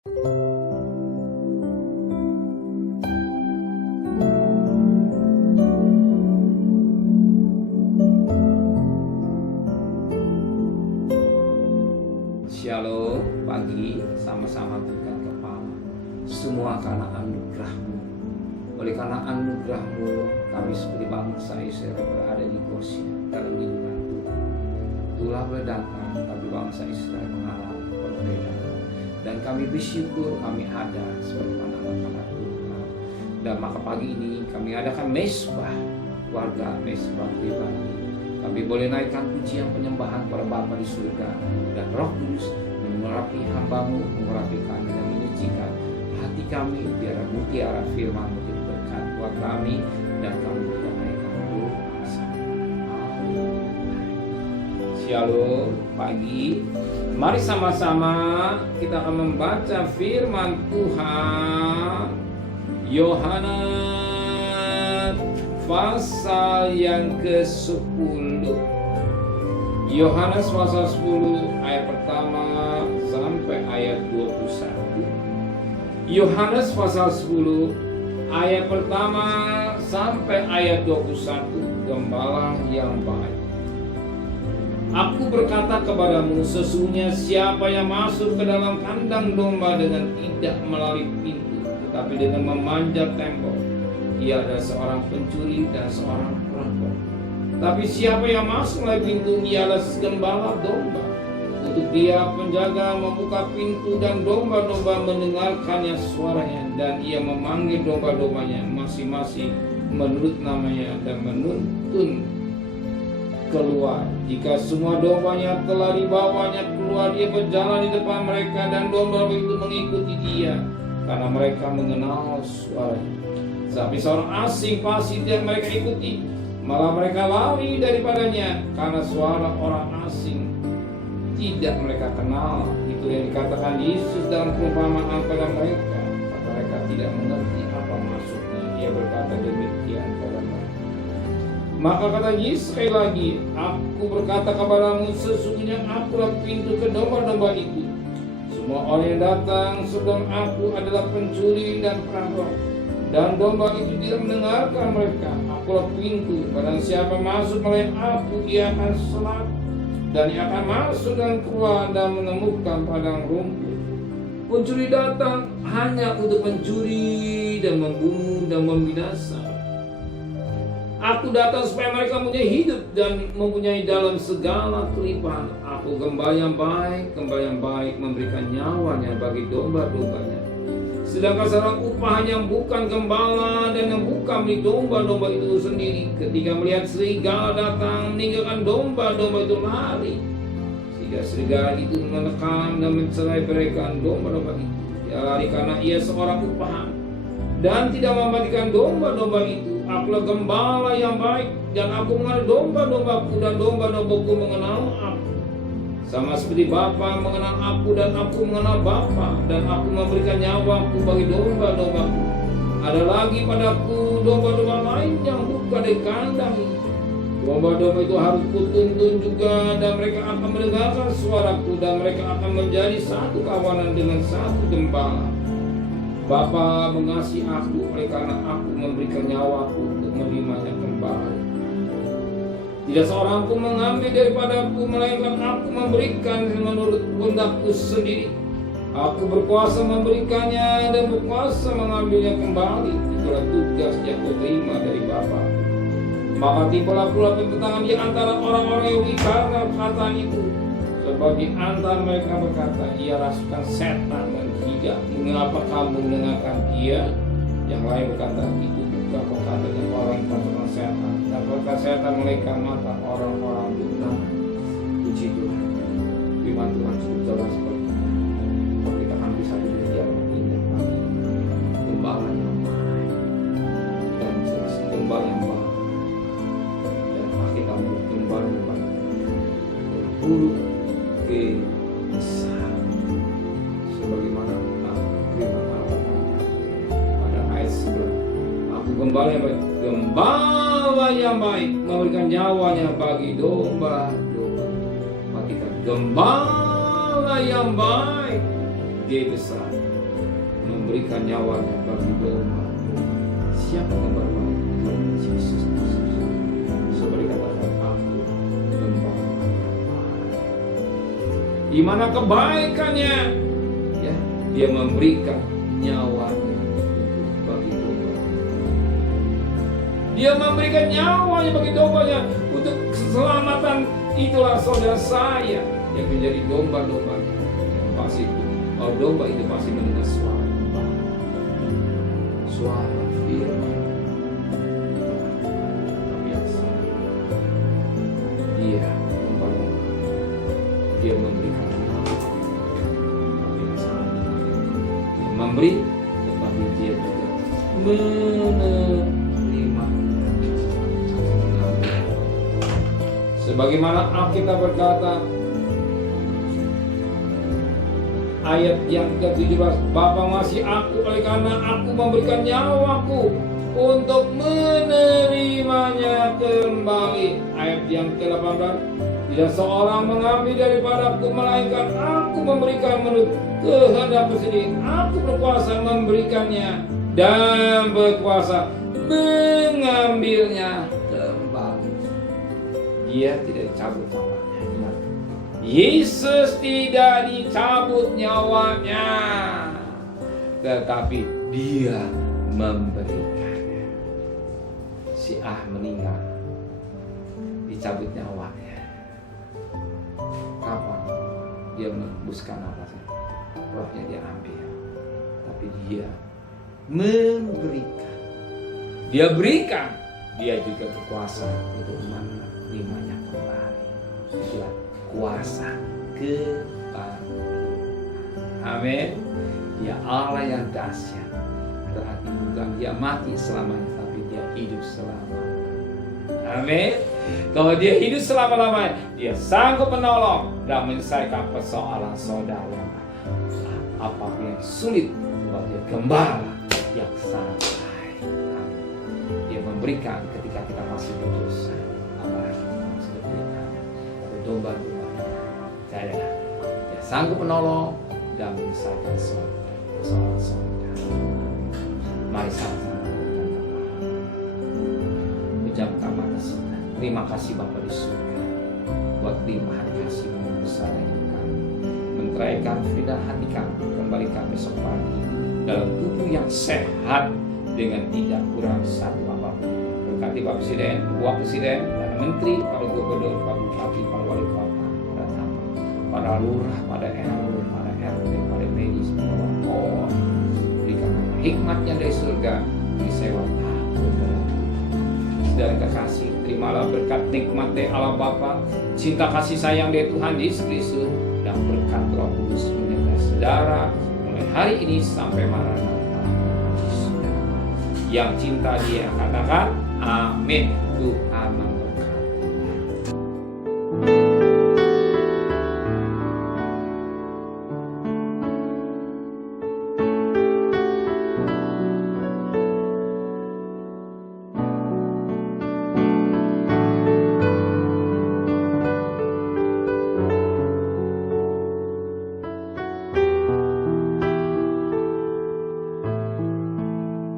Shalom, pagi sama-sama berikan kepala. Semua karena anugerah-Mu. Oleh karena anugerah-Mu, kami seperti bangsa Israel berada di Goshen dalam lindungan Tuhan. Itulah ledakan, tapi bangsa Israel mengalami perbedaan. Dan kami bersyukur kami ada sebagai anak-anak Tuhan. Dan maka pagi ini kami adakan mesbah, warga mesbah pribadi. Kami boleh naikkan pujian penyembahan kepada Bapa di surga, dan Roh Kudus mengurapi hamba-Mu, mengurapi kami dan menyucikan hati kami, biar mutiara firman-Mu jadi berkat buat kami, dan kami bisa naikkan doa sama. Amin. Shalom, pagi. Mari sama-sama kita akan membaca firman Tuhan. Yohanes pasal yang ke-10. Yohanes pasal 10 ayat pertama sampai ayat 21. Yohanes pasal 10 ayat pertama sampai ayat 21. Gembala yang baik. Aku berkata kepadamu, sesungguhnya siapa yang masuk ke dalam kandang domba dengan tidak melalui pintu, tetapi dengan memanjat tembok, ia adalah seorang pencuri dan seorang perampok. Tapi siapa yang masuk melalui pintu, ialah gembala domba. Untuk dia penjaga membuka pintu, dan domba-domba mendengarkannya suaranya, dan ia memanggil domba-dombanya masing-masing menurut namanya dan menuntun keluar. Jika semua dombanya telah dibawanya keluar, dia berjalan di depan mereka, dan domba itu mengikuti dia, karena mereka mengenal suaranya. Tapi seorang asing pasti tidak mereka ikuti, malah mereka lari daripadanya, karena suara orang asing tidak mereka kenal. Itu yang dikatakan Yesus dalam perumpamaan pada mereka, maka mereka tidak mengerti apa maksudnya. Ia berkata demikian kepada mereka. Maka kata Yesus sekali lagi, aku berkata kepadamu, sesungguhnya akulah pintu ke domba-domba itu. Semua orang yang datang sebelum aku adalah pencuri dan perampok, dan domba itu tidak mendengarkan mereka. Akulah pintu, barang siapa masuk melalui aku, ia akan selamat, dan ia akan masuk dan keluar dan menemukan padang rumput. Pencuri datang hanya untuk mencuri dan membunuh dan membinasa. Aku datang supaya mereka mempunyai hidup dan mempunyai dalam segala kelimpahan. Aku gembala yang baik memberikan nyawanya bagi domba-dombanya. Sedangkan seorang upah yang bukan gembala dan yang bukan milik domba-domba itu sendiri, ketika melihat serigala datang, meninggalkan domba-domba itu lari. Sehingga serigala itu menekan dan mencerai-beraikan domba-domba itu. Dia lari karena ia seorang upahan dan tidak mematikan domba-domba itu. Akulah gembala yang baik, dan aku mengenal domba-dombaku, dan domba-dombaku mengenal aku. Sama seperti Bapa mengenal aku, dan aku mengenal Bapa, dan aku memberikan nyawaku bagi domba-dombaku. Ada lagi padaku domba-domba lain yang bukan dari kandang ini. Domba-domba itu harus kutuntun juga, dan mereka akan mendengarkan suaraku, dan mereka akan menjadi satu kawanan dengan satu gembala. Bapa mengasihi aku, oleh karena aku memberikan nyawaku untuk menerimanya kembali. Tidak seorang pun mengambil daripadaku, melainkan aku memberikan menurut kehendakku sendiri. Aku berkuasa memberikannya dan berkuasa mengambilnya kembali. Itulah tugas yang kuterima dari Bapa. Maka timbullah pula pertentangan di antara orang-orang Yahudi karena perkataan itu. Sebab di antara mereka berkata, ia rasukan setan dan tidak. Mengapa kamu mendengarkan dia? Yang lain berkata, itu bukan perkataan orang yang rasukan setan. Dan perkataan setan melekang mata orang-orang buta. Puji Tuhan. Firman Tuhan cukup jelas seperti itu. Kalau kita akan bisa belajar ingat lagi. Gembala yang baik dan jelas gembala yang baik. Dan kita membuat gembala yang baik. Buruk besar, sebagaimana firman Allah pada ayat 11. Aku gembala yang baik memberikan nyawanya bagi domba-domba. Maka kita gembala yang baik, dia besar. memberikan nyawanya bagi domba. Siapa yang berbaik? Yesus Kristus. Saudara katakan, aku gembala. Di mana kebaikannya? Ya, dia memberikan nyawanya bagi domba. Dia memberikan nyawanya bagi dombanya untuk keselamatan. Itulah saudara saya yang menjadi domba-dombanya. Yang pasti itu, kalau domba itu pasti mendengar suara gembala, suara firman. Biasa. Dia gembala. Dia memberikan nyawa. Biasa. Dia memberi, tetapi dia juga menerima. Sebagaimana Alkitab berkata, ayat yang ke-17, Bapa masih aku oleh karena aku memberikan nyawaku untuk menerimanya kembali. Ayat yang ke-18, tidak seorang mengambil daripadaku, melainkan aku memberikan menurut kehendak sendiri. Aku berkuasa memberikannya dan berkuasa mengambilnya kembali. Dia tidak dicabut nyawanya. Yesus tidak dicabut nyawanya, tetapi dia memberikannya. Si A meninggal, dicabut nyawanya. Kapan? Dia menembuskan nafasnya, rohnya dia ambil, tapi dia memberikan. Dia berikan, dia juga berkuasa untuk menerimanya kembali. Itulah kuasa kebangkitan. Amin. Dia Allah yang dahsyat. Berarti bukan dia mati selamanya, tapi dia hidup selamanya. Amin. Kalau dia hidup selama-lamanya, dia sanggup menolong dan menyelesaikan persoalan saudara. Apapun yang sulit buat dia, gembala yang santai. Dia memberikan ketika kita masih berdosa. Apalagi kita masih berikan domba-domba. Saya dia sanggup menolong dan menyelesaikan persoalan saudara. Mari sama-sama pejamkan mata saudara. Terima kasih Bapa di surga buat limpahan kasih-Mu besar yang kami menteraikan firman hati kami, kembalikan besok pagi dalam tubuh yang sehat dengan tidak kurang satu apapun. Berkati Pak Presiden, Wakil Presiden, dan Menteri, para Gubernur, Pak Bupati, para Wali Kota, para lurah, pada RW, pada RT, pada medis, pada wartawan. Berikan hikmatnya dari surga, beri sewa takut dalam dan kekasih. Terimalah berkat nikmat dari Allah Bapa, cinta kasih sayang dari Tuhan Yesus Kristus, dan berkat Roh Kudus menyertai saudara mulai hari ini sampai Maranatha. Yang cinta dia katakan amin. Tuhan